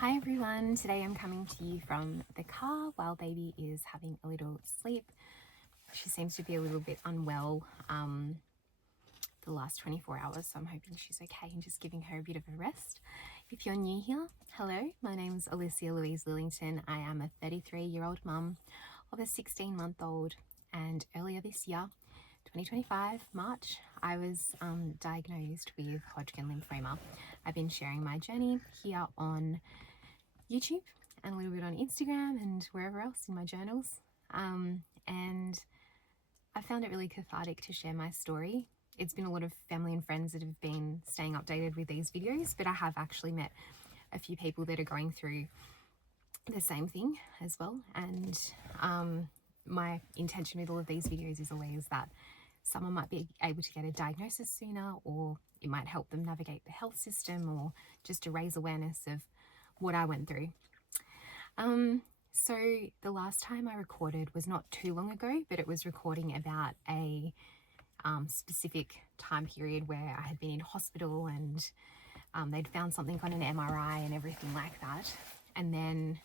Hi everyone, today I'm coming to you from the car while baby is having a little sleep. She seems to be a little bit unwell the last 24 hours, so I'm hoping she's okay and just giving her a bit of a rest. If you're new here, hello, my name's Alicia Louise Lillington. I am a 33-year-old mum of a 16-month-old, and earlier this year, 2025, March, I was diagnosed with Hodgkin lymphoma. I've been sharing my journey here on YouTube and a little bit on Instagram and wherever else in my journals. And I found it really cathartic to share my story. It's been a lot of family and friends that have been staying updated with these videos, but I have actually met a few people that are going through the same thing as well. And my intention with all of these videos is always that someone might be able to get a diagnosis sooner, or it might help them navigate the health system, or just to raise awareness of what I went through. So the last time I recorded was not too long ago, but it was recording about a specific time period where I had been in hospital and they'd found something on an MRI and everything like that. And then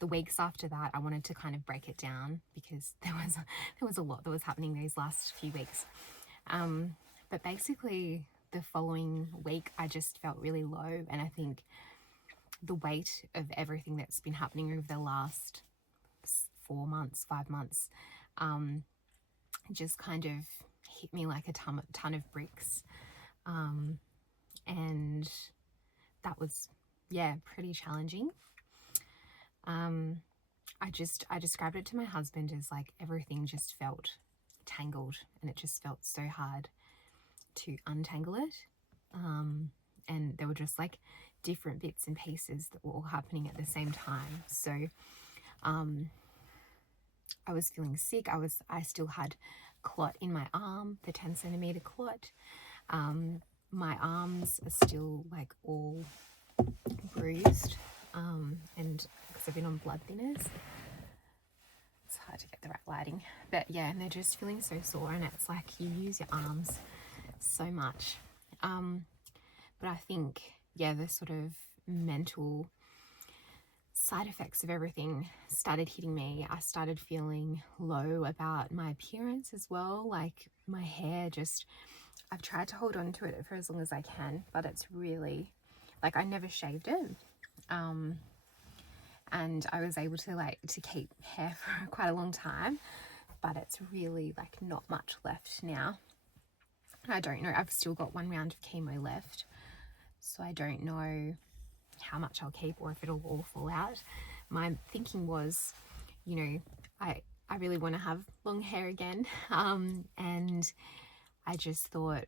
the weeks after that, I wanted to kind of break it down because there was a lot that was happening these last few weeks. But basically the following week, I just felt really low, and I think the weight of everything that's been happening over the last 4 months, 5 months, just kind of hit me like a ton of bricks. And that was, pretty challenging. I described it to my husband as like everything just felt tangled, and it just felt so hard to untangle it. And there were just like different bits and pieces that were all happening at the same time. So I was feeling sick. I still had clot in my arm, the 10-centimeter clot. My arms are still like all bruised, and because I've been on blood thinners, it's hard to get the right lighting. But yeah, and they're just feeling so sore, and it's like you use your arms so much. But I think, the sort of mental side effects of everything started hitting me. I started feeling low about my appearance as well. Like my hair I've tried to hold on to it for as long as I can, but it's really, like, I never shaved it. And I was able to keep hair for quite a long time, but it's really like not much left now. I don't know, I've still got 1 round of chemo left, so I don't know how much I'll keep or if it'll all fall out. My thinking was, I really want to have long hair again, and I just thought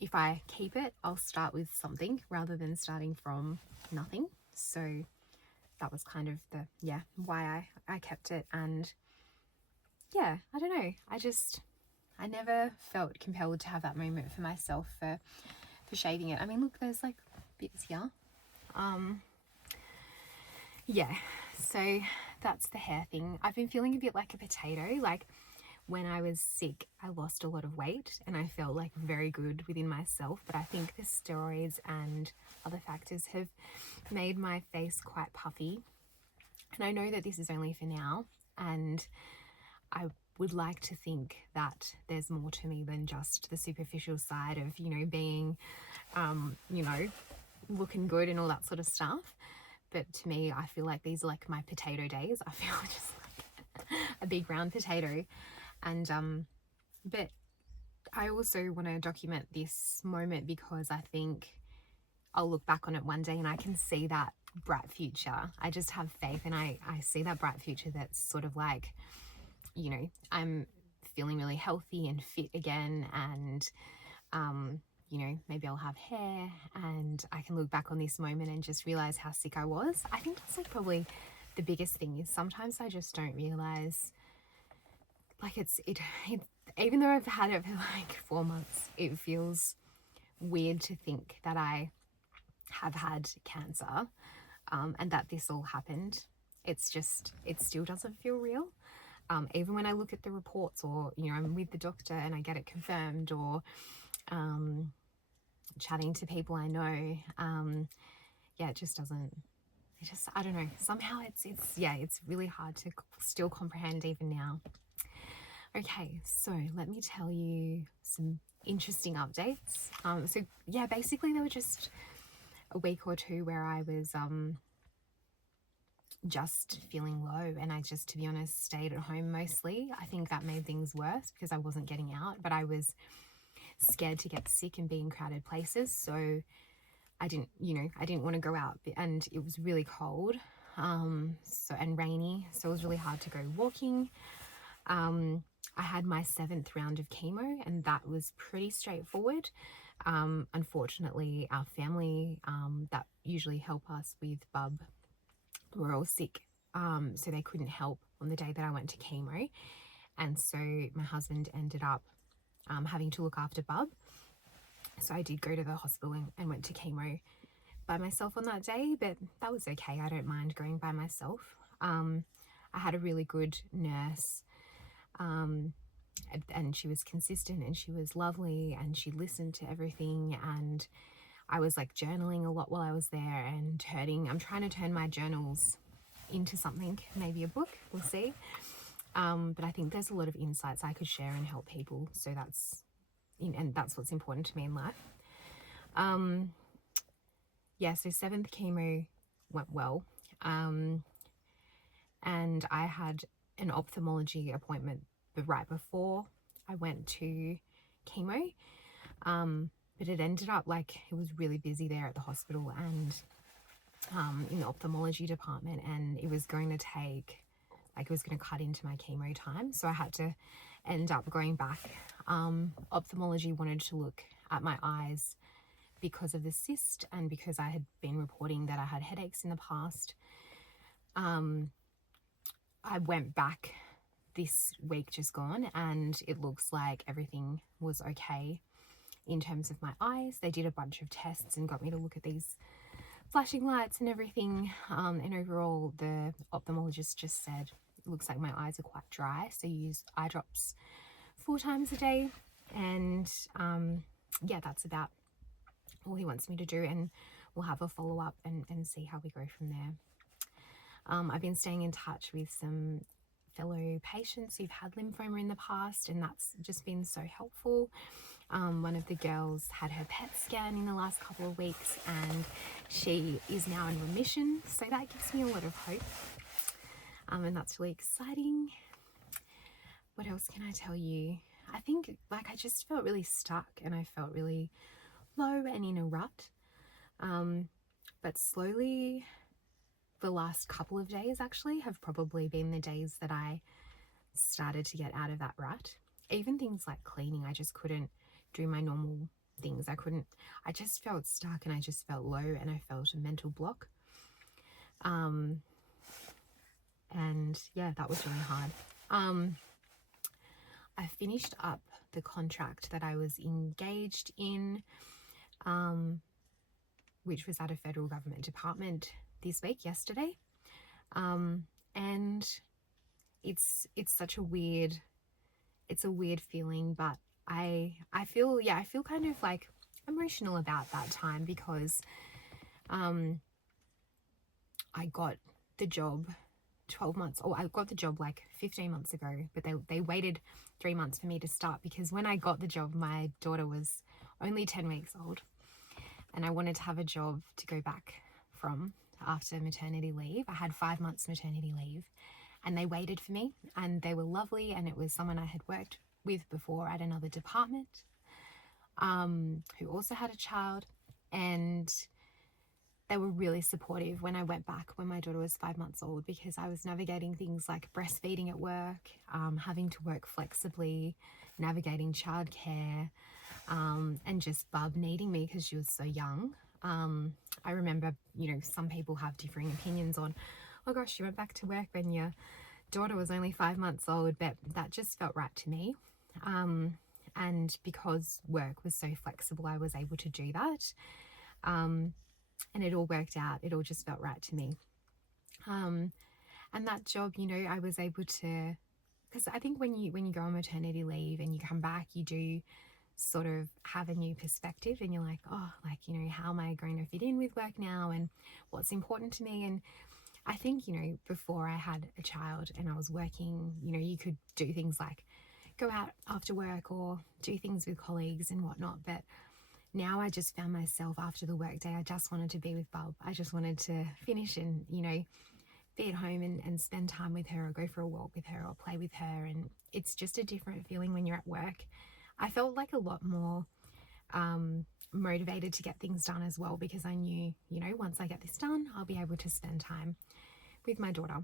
if I keep it, I'll start with something rather than starting from nothing. So that was kind of why I kept it. And I don't know, I never felt compelled to have that moment for myself for shaving it. I mean, look, there's like bits here. So that's the hair thing. I've been feeling a bit like a potato. Like when I was sick, I lost a lot of weight and I felt like very good within myself, but I think the steroids and other factors have made my face quite puffy. And I know that this is only for now, and I would like to think that there's more to me than just the superficial side of, being, looking good and all that sort of stuff. But to me, I feel like these are like my potato days. I feel just like a big round potato. And, but I also want to document this moment because I think I'll look back on it one day and I can see that bright future. I just have faith, and I see that bright future that's sort of like, I'm feeling really healthy and fit again, and maybe I'll have hair and I can look back on this moment and just realize how sick I was. I think that's like probably the biggest thing, is sometimes I just don't realize, like it even though I've had it for like 4 months, it feels weird to think that I have had cancer, and that this all happened. It still doesn't feel real. Even when I look at the reports, or, I'm with the doctor and I get it confirmed, or chatting to people I know, it just doesn't I don't know, somehow it's really hard to still comprehend even now. Okay, so let me tell you some interesting updates. So yeah, basically there were just a week or two where I was just feeling low, and I just, to be honest, stayed at home mostly. I think that made things worse because I wasn't getting out, but I was scared to get sick and be in crowded places, so I didn't want to go out, and it was really cold, and rainy, so it was really hard to go walking. I had my 7th round of chemo, and that was pretty straightforward. Unfortunately, our family that usually help us with bub were all sick, so they couldn't help on the day that I went to chemo, and so my husband ended up having to look after bub. So I did go to the hospital and went to chemo by myself on that day, but that was okay. I don't mind going by myself. I had a really good nurse, and she was consistent, and she was lovely, and she listened to everything, and I was like journaling a lot while I was there, and I'm trying to turn my journals into something, maybe a book, we'll see. But I think there's a lot of insights I could share and help people, so that's what's important to me in life. So 7th chemo went well, and I had an ophthalmology appointment right before I went to chemo, but it ended up like it was really busy there at the hospital and in the ophthalmology department, and it was going to cut into my chemo time, so I had to end up going back. Ophthalmology wanted to look at my eyes because of the cyst and because I had been reporting that I had headaches in the past. I went back this week just gone, and it looks like everything was okay in terms of my eyes. They did a bunch of tests and got me to look at these flashing lights and everything, and overall the ophthalmologist just said it looks like my eyes are quite dry, so you use eye drops 4 times a day, and that's about all he wants me to do, and we'll have a follow-up and see how we go from there. I've been staying in touch with some fellow patients who've had lymphoma in the past, and that's just been so helpful. One of the girls had her PET scan in the last couple of weeks, and she is now in remission, so that gives me a lot of hope, and that's really exciting. What else can I tell you? I think I just felt really stuck, and I felt really low and in a rut, but slowly the last couple of days actually have probably been the days that I started to get out of that rut. Even things like cleaning, I just couldn't do my normal things. I just felt stuck, and I just felt low, and I felt a mental block. And yeah, that was really hard. I finished up the contract that I was engaged in, which was at a federal government department yesterday. And it's such a weird feeling, but I feel kind of like emotional about that time because I got the job 12 months, or I got the job like 15 months ago, but they waited 3 months for me to start because when I got the job, my daughter was only 10 weeks old, and I wanted to have a job to go back from after maternity leave. I had 5 months maternity leave, and they waited for me, and they were lovely, and it was someone I had worked with before at another department, who also had a child, and they were really supportive when I went back when my daughter was 5 months old, because I was navigating things like breastfeeding at work, having to work flexibly, navigating childcare, and just Bub needing me because she was so young. I remember, some people have differing opinions on, oh gosh, you went back to work when your daughter was only 5 months old, but that just felt right to me. And because work was so flexible, I was able to do that. And it all worked out. It all just felt right to me. And that job, I was able to, because I think when you go on maternity leave and you come back, you do sort of have a new perspective, and you're like, oh, like, you know, how am I going to fit in with work now, and what's important to me? And I think, you know, before I had a child and I was working, you know, you could do things like go out after work or do things with colleagues and whatnot. But now I just found myself after the workday, I just wanted to be with Bub. I just wanted to finish and, you know, be at home and spend time with her, or go for a walk with her, or play with her. And it's just a different feeling when you're at work. I felt like a lot more motivated to get things done as well, because I knew, you know, once I get this done, I'll be able to spend time with my daughter.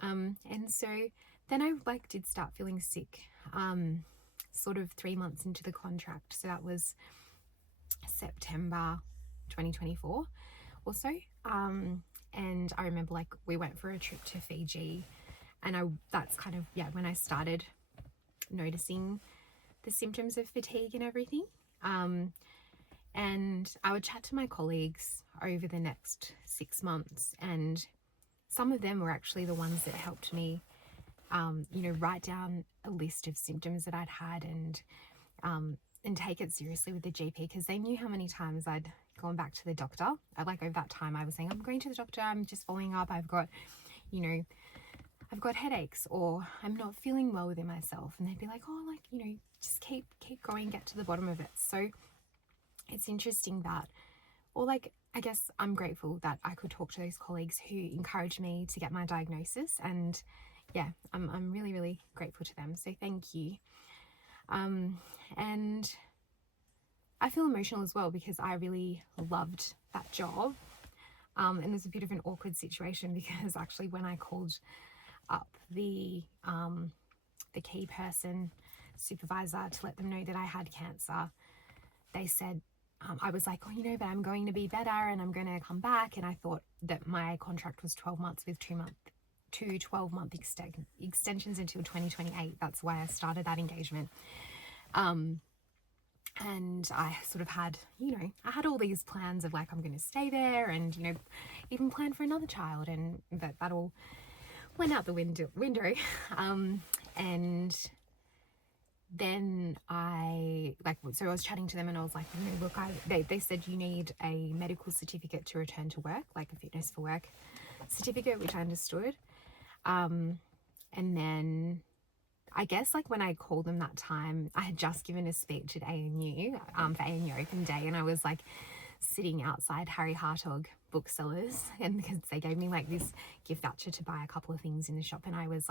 And so then I did start feeling sick sort of 3 months into the contract. So that was September 2024 or so. And I remember we went for a trip to Fiji, and that's kind of, when I started noticing the symptoms of fatigue and everything. And I would chat to my colleagues over the next 6 months, and some of them were actually the ones that helped me, you know, write down a list of symptoms that I'd had, and take it seriously with the GP, because they knew how many times I'd gone back to the doctor. Over that time I was saying, I'm going to the doctor, I'm just following up, I've got, you know, I've got headaches, or I'm not feeling well within myself. And they'd be like, oh, you know, just keep going, get to the bottom of it. So it's interesting that, or I guess I'm grateful that I could talk to those colleagues who encouraged me to get my diagnosis. And I'm really, really grateful to them. So thank you. And I feel emotional as well, because I really loved that job. And there's a bit of an awkward situation, because actually when I called up the key person supervisor to let them know that I had cancer, they said, I was like, oh, you know, but I'm going to be better and I'm going to come back. And I thought that my contract was 12 months with 2 12-month extensions until 2028. That's why I started that engagement. And I sort of had, you know, I had all these plans of I'm going to stay there, and, you know, even plan for another child, and that all went out the window. And then so I was chatting to them, and I was like, you know, look, they said you need a medical certificate to return to work, like a fitness for work certificate, which I understood. And then I guess when I called them that time, I had just given a speech at ANU for ANU Open Day, and I was sitting outside Harry Hartog booksellers, and because they gave me this gift voucher to buy a couple of things in the shop, and I was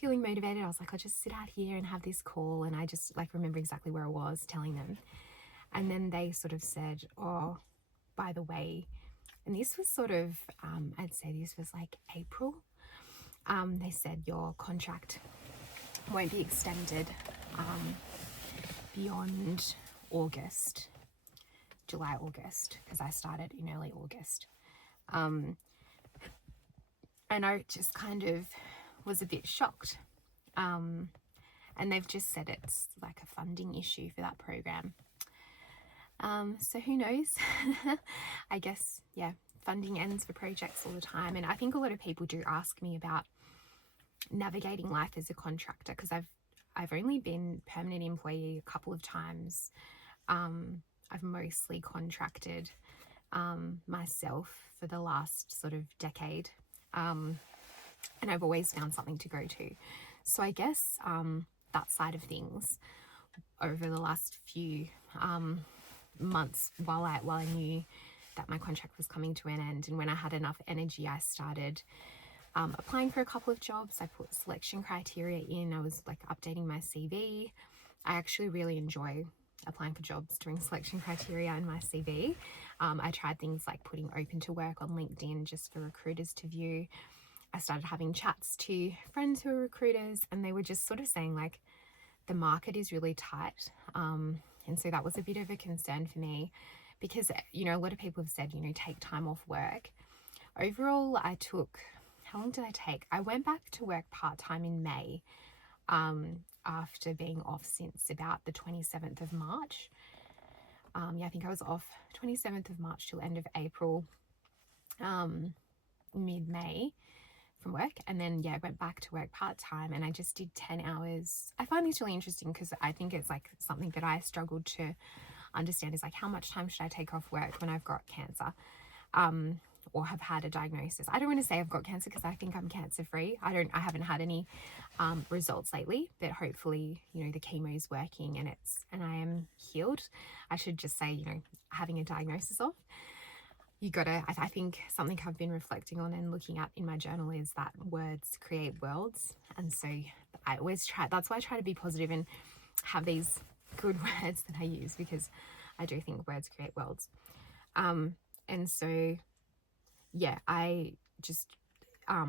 feeling motivated. I was I'll just sit out here and have this call, and I just remember exactly where I was telling them. And then they sort of said, oh, by the way, and this was sort of I'd say this was April. They said your contract won't be extended beyond July, August, because I started in early August. And I just kind of was a bit shocked. And they've just said it's a funding issue for that program. So who knows? I guess, funding ends for projects all the time. And I think a lot of people do ask me about navigating life as a contractor, because I've only been permanent employee a couple of times. I've mostly contracted myself for the last sort of decade, and I've always found something to go to. So I guess that side of things over the last few months, while I knew that my contract was coming to an end, and when I had enough energy, I started applying for a couple of jobs. I put selection criteria in. I was updating my CV. I actually really enjoy applying for jobs, doing selection criteria in my CV. I tried things like putting open to work on LinkedIn just for recruiters to view. I started having chats to friends who are recruiters, and they were just sort of saying the market is really tight. And so that was a bit of a concern for me, because, you know, a lot of people have said, you know, take time off work. Overall, how long did I take? I went back to work part-time in May, after being off since about the 27th of March. I think I was off 27th of March till end of April, mid-May, from work, and then I went back to work part-time, and I just did 10 hours. I find this really interesting because I think it's like something that I struggled to understand is like, how much time should I take off work when I've got cancer, or have had a diagnosis. I don't want to say I've got cancer because I think I'm cancer free. I haven't had any results lately, but hopefully, you know, the chemo is working and I am healed. I should just say, you know, having a diagnosis of, I think something I've been reflecting on and looking at in my journal is that words create worlds. And so that's why I try to be positive and have these good words that I use, because I do think words create worlds. And so, I just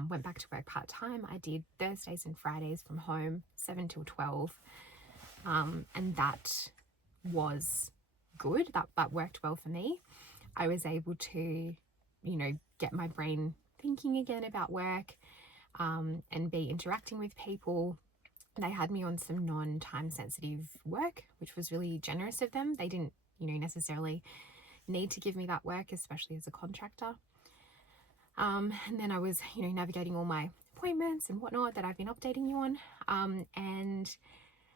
went back to work part-time. I did Thursdays and Fridays from home, 7 till 12. And that was good. That worked well for me. I was able to, you know, get my brain thinking again about work, and be interacting with people. They had me on some non-time sensitive work, which was really generous of them. They didn't, you know, necessarily need to give me that work, especially as a contractor. And then I was, you know, navigating all my appointments and whatnot that I've been updating you on, and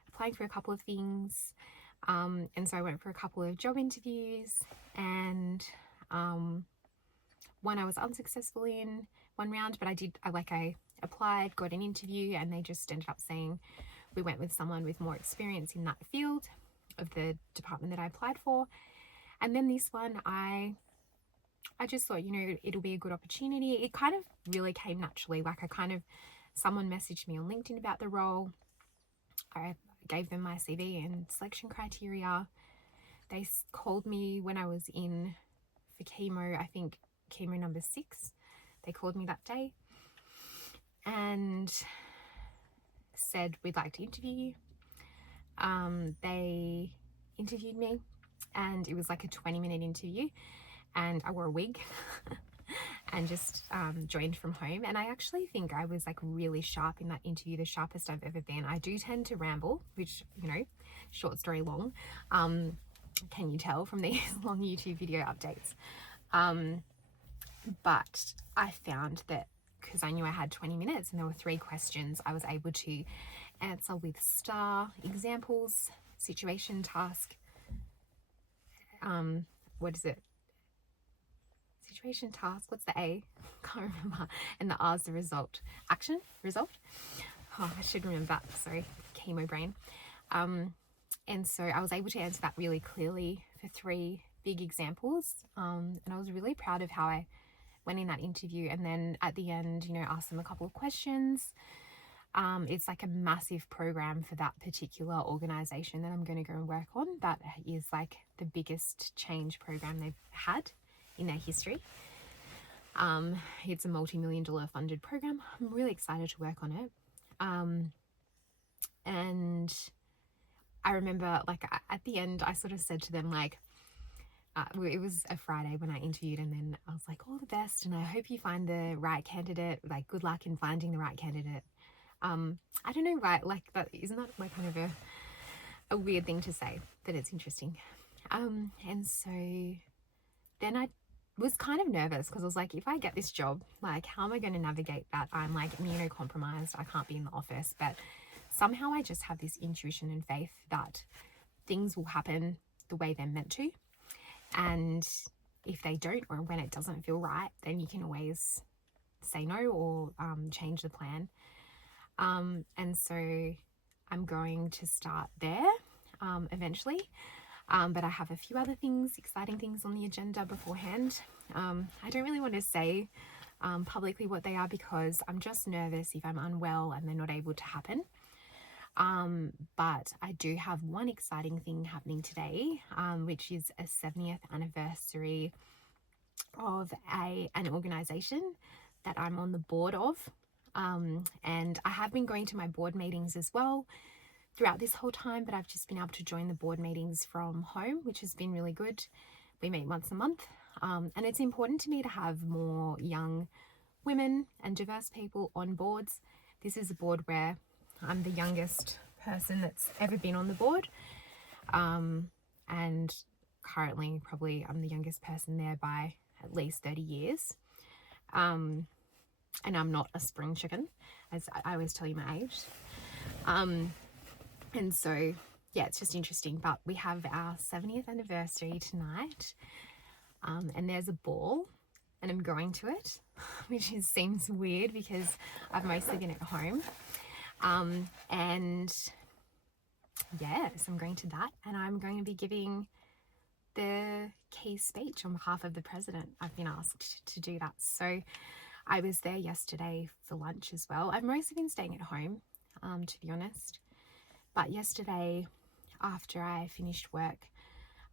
applying for a couple of things. And so I went for a couple of job interviews, and one I was unsuccessful in one round, but I applied, got an interview, and they just ended up saying we went with someone with more experience in that field of the department that I applied for. And then this one, I just thought, you know, it'll be a good opportunity. It kind of really came naturally. Like someone messaged me on LinkedIn about the role. I gave them my CV and selection criteria. They called me when I was in for chemo, I think chemo number 6. They called me that day and said, we'd like to interview you. They interviewed me, and it was like a 20-minute interview, and I wore a wig and just joined from home. And I actually think I was like really sharp in that interview, the sharpest I've ever been. I do tend to ramble, which, you know, short story long. Can you tell from these long YouTube video updates? But I found that because I knew I had 20 minutes and there were 3 questions, I was able to answer with STAR, examples, situation, task. What is it? Situation, task, what's the A? Can't remember. And the R is the result. Action, result. Oh, I should remember that. Sorry, chemo brain. And so I was able to answer that really clearly for 3 big examples. And I was really proud of how I went in that interview. And then at the end, you know, asked them a couple of questions. It's like a massive program for that particular organization that I'm going to go and work on. That is like the biggest change program they've had in their history. It's a multi-million-dollar funded program. I'm really excited to work on it. And I remember, like, at the end, I sort of said to them, like, it was a Friday when I interviewed, and then I was like, all the best, and I hope you find the right candidate. Like, good luck in finding the right candidate. I don't know, right? Like, that isn't that like kind of a weird thing to say, but it's interesting. And so then I was kind of nervous because I was like, if I get this job, like, how am I going to navigate that? I'm like immunocompromised. I can't be in the office, but somehow I just have this intuition and faith that things will happen the way they're meant to. And if they don't, or when it doesn't feel right, then you can always say no or change the plan. And so I'm going to start there eventually. But I have a few other things, exciting things on the agenda beforehand. I don't really want to say publicly what they are because I'm just nervous if I'm unwell and they're not able to happen. But I do have one exciting thing happening today, which is a 70th anniversary of an organization that I'm on the board of. And I have been going to my board meetings as well throughout this whole time, but I've just been able to join the board meetings from home, which has been really good. We meet once a month. And it's important to me to have more young women and diverse people on boards. This is a board where I'm the youngest person that's ever been on the board. And currently probably I'm the youngest person there by at least 30 years. and I'm not a spring chicken, as I always tell you my age. And so, yeah, it's just interesting. But we have our 70th anniversary tonight, and there's a ball, and I'm going to it, which seems weird because I've mostly been at home. And yes, I'm going to that, and I'm going to be giving the key speech on behalf of the president. I've been asked to do that. So I was there yesterday for lunch as well. I've mostly been staying at home, to be honest. But yesterday, after I finished work,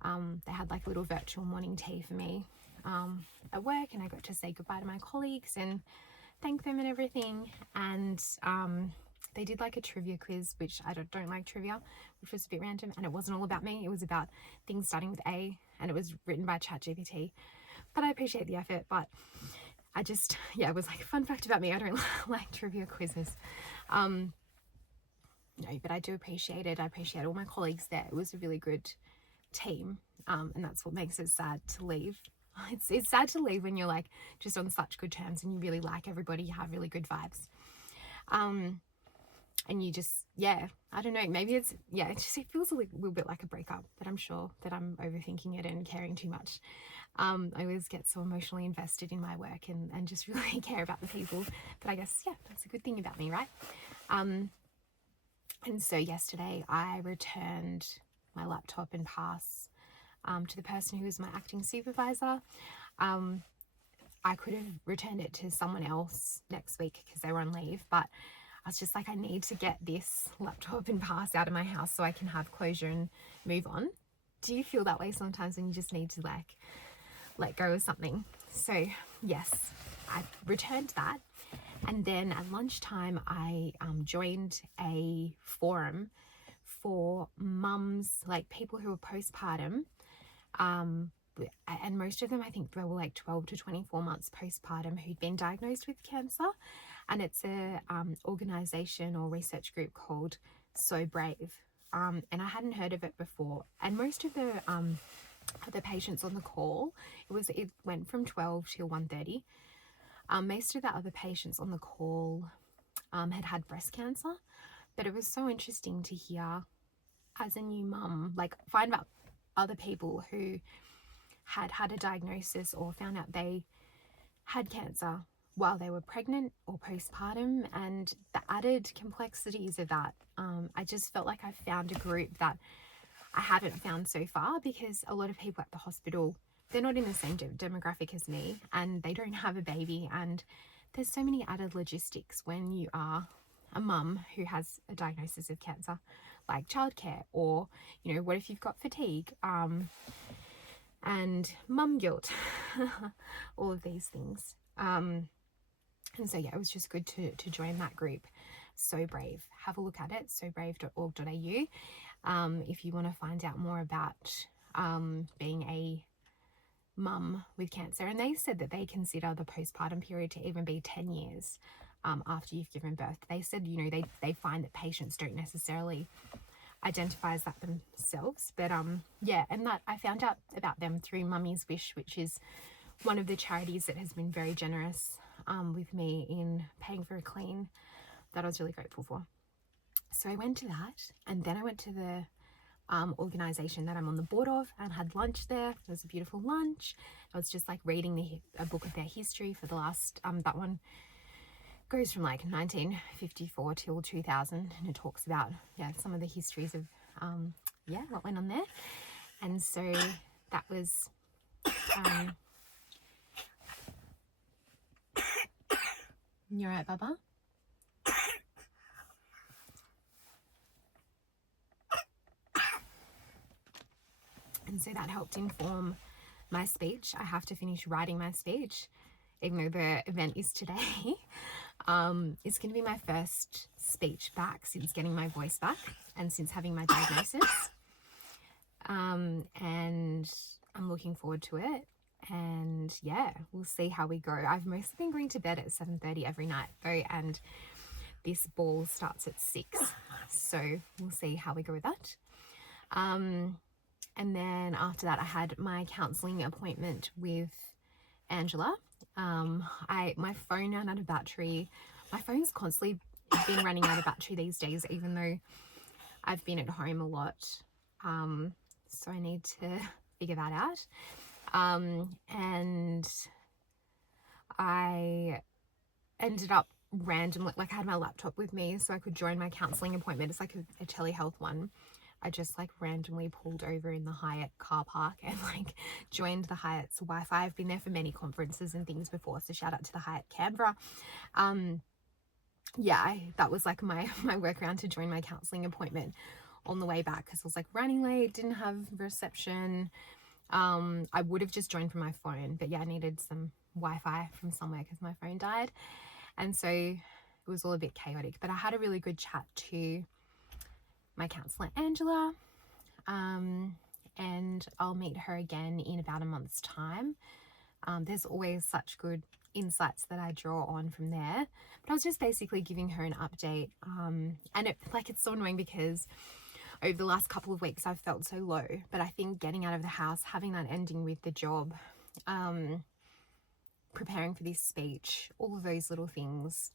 they had like a little virtual morning tea for me at work, and I got to say goodbye to my colleagues and thank them and everything. And they did like a trivia quiz, which I don't like trivia, which was a bit random, and it wasn't all about me. It was about things starting with A, and it was written by ChatGPT. But I appreciate the effort. But I just, it was like a fun fact about me. I don't like trivia quizzes. No, but I do appreciate it. I appreciate all my colleagues there. It was a really good team, and that's what makes it sad to leave. It's sad to leave when you're like just on such good terms and you really like everybody, you have really good vibes. And you just, I don't know, maybe it feels a little bit like a breakup, but I'm sure that I'm overthinking it and caring too much. I always get so emotionally invested in my work and just really care about the people. But I guess, that's a good thing about me, right? And so yesterday I returned my laptop and pass to the person who was my acting supervisor. I could have returned it to someone else next week because they were on leave, but I was just like, I need to get this laptop and pass out of my house so I can have closure and move on. Do you feel that way sometimes when you just need to like let go of something? So yes, I returned that. And then at lunchtime, I joined a forum for mums, like people who are postpartum. And most of them, I think they were like 12 to 24 months postpartum who'd been diagnosed with cancer. And it's a organization or research group called So Brave. And I hadn't heard of it before. And most of the patients on the call, it went from 12 till 1:30. Most of the other patients on the call had breast cancer, but it was so interesting to hear as a new mum, like find out other people who had a diagnosis or found out they had cancer while they were pregnant or postpartum, and the added complexities of that. I just felt like I found a group that I haven't found so far, because a lot of people at the hospital, they're not in the same demographic as me, and they don't have a baby, and there's so many added logistics when you are a mum who has a diagnosis of cancer, like childcare, or what if you've got fatigue, and mum guilt, all of these things. And so it was just good to join that group. So Brave, have a look at it, sobrave.org.au, if you want to find out more about being a mum with cancer. And they said that they consider the postpartum period to even be 10 years after you've given birth. They said, they find that patients don't necessarily identify as that themselves, but and that I found out about them through Mummy's Wish, which is one of the charities that has been very generous with me in paying for a clean, that I was really grateful for. So I went to that, and then I went to the organization that I'm on the board of and had lunch there. It was a beautiful lunch. I was just like reading a book of their history for the last, that one goes from like 1954 till 2000, and it talks about some of the histories of what went on there. And so that was you all right, Bubba? And so that helped inform my speech. I have to finish writing my speech, even though the event is today. It's going to be my first speech back since getting my voice back and since having my diagnosis. And I'm looking forward to it. And we'll see how we go. I've mostly been going to bed at 7:30 every night though, and this ball starts at 6. So we'll see how we go with that. And then after that, I had my counselling appointment with Angela, My phone ran out of battery. My phone's constantly been running out of battery these days, even though I've been at home a lot. So I need to figure that out. And I ended up randomly, like I had my laptop with me so I could join my counselling appointment. It's like a telehealth one. I just like randomly pulled over in the Hyatt car park and like joined the Hyatt's Wi-Fi. I've been there for many conferences and things before, so shout out to the Hyatt Canberra. That was like my workaround to join my counselling appointment on the way back, because I was like running late, didn't have reception. I would have just joined from my phone, but yeah, I needed some Wi-Fi from somewhere because my phone died. And so it was all a bit chaotic, but I had a really good chat to my counsellor, Angela, and I'll meet her again in about a month's time. There's always such good insights that I draw on from there, but I was just basically giving her an update. And it's so annoying because over the last couple of weeks I've felt so low, but I think getting out of the house, having that ending with the job, preparing for this speech, all of those little things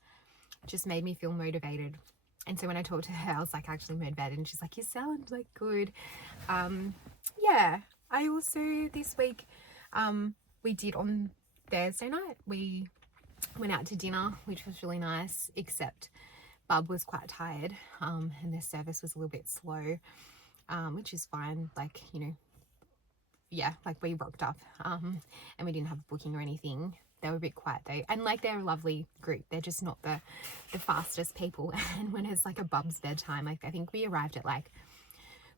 just made me feel motivated. And so when I talked to her, I was like actually motivated, and she's like, you sound like good. I also this week, we did on Thursday night, we went out to dinner, which was really nice, except Bub was quite tired, and their service was a little bit slow, which is fine. Like, you know, like we rocked up, and we didn't have a booking or anything. They were a bit quiet though, and like they're a lovely group. They're just not the fastest people. And when it's like a Bub's bedtime, like I think we arrived at like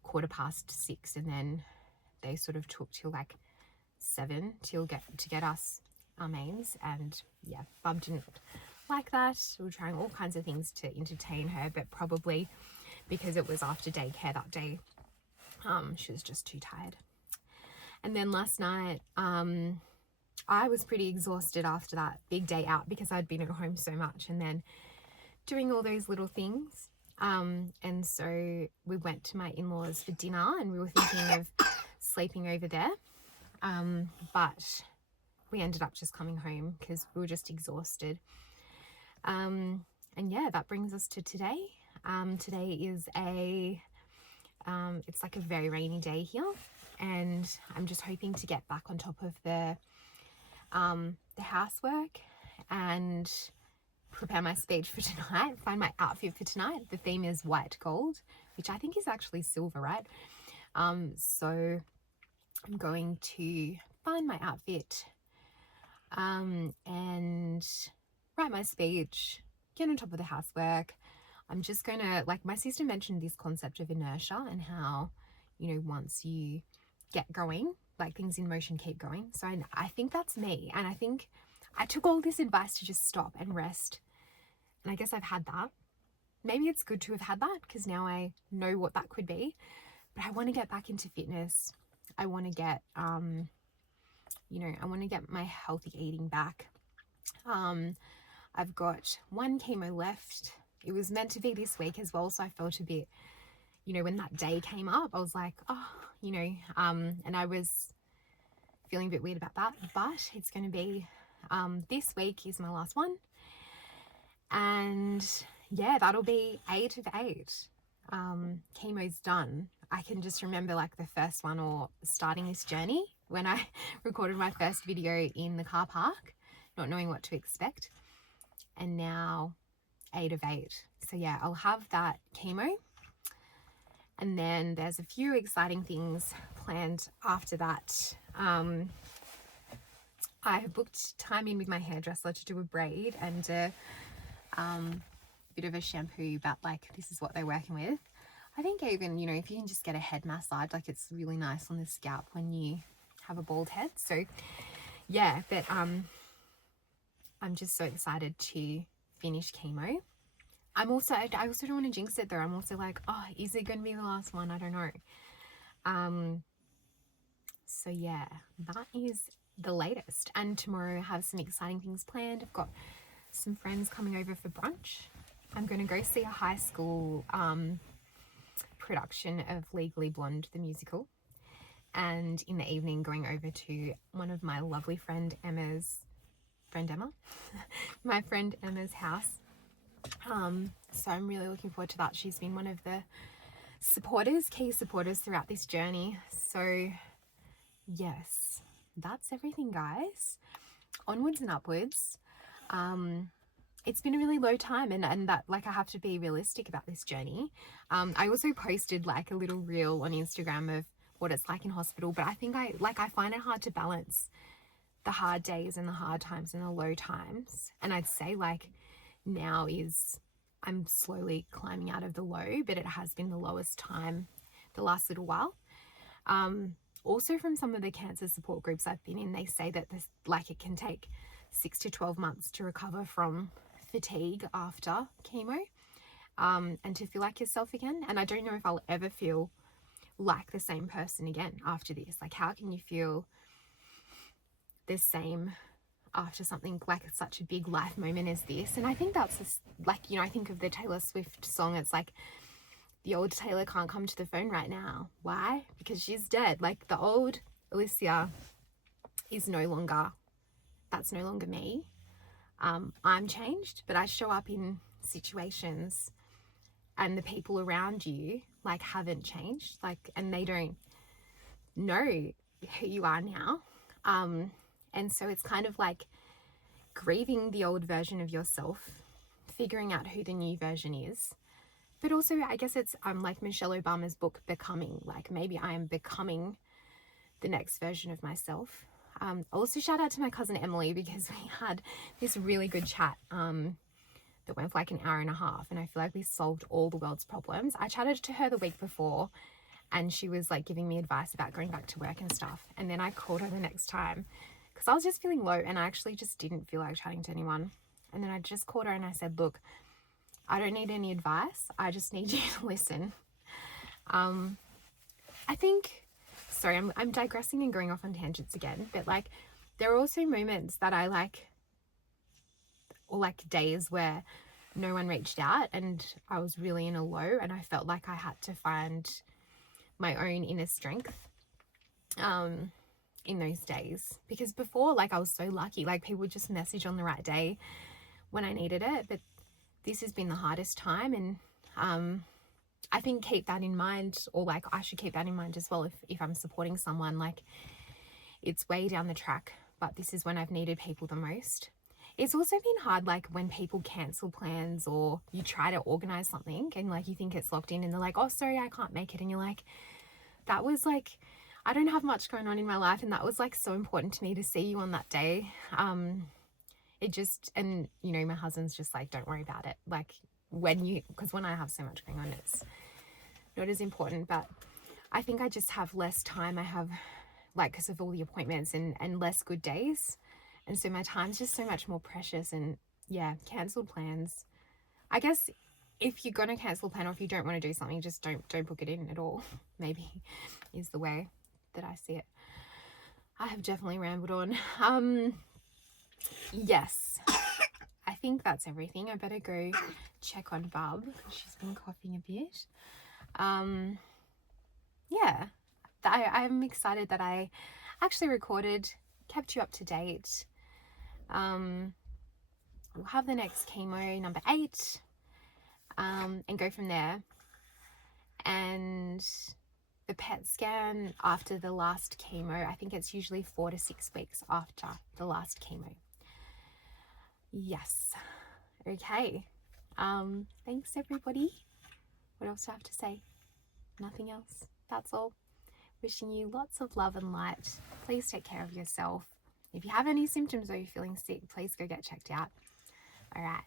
6:15, and then they sort of took till like 7 to get us our mains. And yeah, Bub didn't like that. We were trying all kinds of things to entertain her, but probably because it was after daycare that day, she was just too tired. And then last night, I was pretty exhausted after that big day out because I'd been at home so much and then doing all those little things. And so we went to my in-laws for dinner, and we were thinking of sleeping over there. But we ended up just coming home because we were just exhausted. And yeah, that brings us to today. Today is it's like a very rainy day here, and I'm just hoping to get back on top of the housework and prepare my speech for tonight, find my outfit for tonight. The theme is white gold, which I think is actually silver, right? So I'm going to find my outfit, and write my speech, get on top of the housework. I'm just gonna, like, my sister mentioned this concept of inertia and how, you know, once you get going, like things in motion keep going. So I think that's me. And I think I took all this advice to just stop and rest. And I guess I've had that. Maybe it's good to have had that because now I know what that could be. But I want to get back into fitness. I want to get, I want to get my healthy eating back. I've got one chemo left. It was meant to be this week as well. So I felt a bit, you know, when that day came up, I was like, and I was feeling a bit weird about that, but it's going to be, this week is my last one. And yeah, that'll be 8 of 8. Chemo's done. I can just remember like the first one, or starting this journey when I recorded my first video in the car park, not knowing what to expect. And now 8 of 8. So yeah, I'll have that chemo. And then there's a few exciting things planned after that. I have booked time in with my hairdresser to do a braid and a bit of a shampoo, but like this is what they're working with. I think even, you know, if you can just get a head massage, like it's really nice on the scalp when you have a bald head. So yeah, but I'm just so excited to finish chemo. I also don't want to jinx it though. I'm also like, oh, is it going to be the last one? I don't know. So yeah, that is the latest. And tomorrow I have some exciting things planned. I've got some friends coming over for brunch. I'm going to go see a high school production of Legally Blonde, the musical. And in the evening, going over to one of my lovely friend Emma's friend Emma, my friend Emma's house. So I'm really looking forward to that. She's been one of the key supporters throughout this journey. So yes, that's everything, guys. Onwards and upwards. It's been a really low time, and that, like, I have to be realistic about this journey. I also posted like a little reel on Instagram of what it's like in hospital, but I think I find it hard to balance the hard days and the hard times and the low times. And I'd say like now I'm slowly climbing out of the low, but it has been the lowest time the last little while. Also from some of the cancer support groups I've been in, they say that this, like, it can take 6 to 12 months to recover from fatigue after chemo, and to feel like yourself again. And I don't know if I'll ever feel like the same person again after this. Like, how can you feel the same after something like such a big life moment as this? And I think that's just, like, you know, I think of the Taylor Swift song. It's like, the old Taylor can't come to the phone right now. Why? Because she's dead. Like, the old Alicia is no longer, that's no longer me. I'm changed, but I show up in situations and the people around you like haven't changed, like, and they don't know who you are now. And so it's kind of like grieving the old version of yourself, figuring out who the new version is. But also, I guess it's like Michelle Obama's book, Becoming. Like, maybe I am becoming the next version of myself. Also, shout out to my cousin Emily, because we had this really good chat that went for like an hour and a half, and I feel like we solved all the world's problems. I chatted to her the week before, and she was like giving me advice about going back to work and stuff. And then I called her the next time because I was just feeling low, and I actually just didn't feel like chatting to anyone. And then I just called her and I said, look, I don't need any advice. I just need you to listen. I think, sorry, I'm digressing and going off on tangents again, but like, there are also moments that I like, or like days where no one reached out and I was really in a low, and I felt like I had to find my own inner strength in those days. Because before, like, I was so lucky, like people would just message on the right day when I needed it, but this has been the hardest time. And I think keep that in mind, or like I should keep that in mind as well if I'm supporting someone. Like, it's way down the track, but this is when I've needed people the most. It's also been hard, like when people cancel plans, or you try to organize something and like you think it's locked in and they're like, oh, sorry, I can't make it. And you're like, that was like, I don't have much going on in my life, and that was like so important to me to see you on that day. It just, and you know, my husband's just like, don't worry about it. Like, because when I have so much going on, it's not as important. But I think I just have less time. I have, like, because of all the appointments and less good days. And so my time's just so much more precious. And yeah, cancelled plans. I guess if you're going to cancel a plan, or if you don't want to do something, just don't book it in at all. Maybe is the way that I see it. I have definitely rambled on. Yes, I think that's everything. I better go check on Bub. She's been coughing a bit. Yeah, I'm excited that I actually recorded, kept you up to date. We'll have the next chemo, number 8, and go from there. And the PET scan after the last chemo, I think it's usually 4 to 6 weeks after the last chemo. Yes. Okay. Thanks everybody. What else do I have to say? Nothing else. That's all. Wishing you lots of love and light. Please take care of yourself. If you have any symptoms or you're feeling sick, please go get checked out. All right.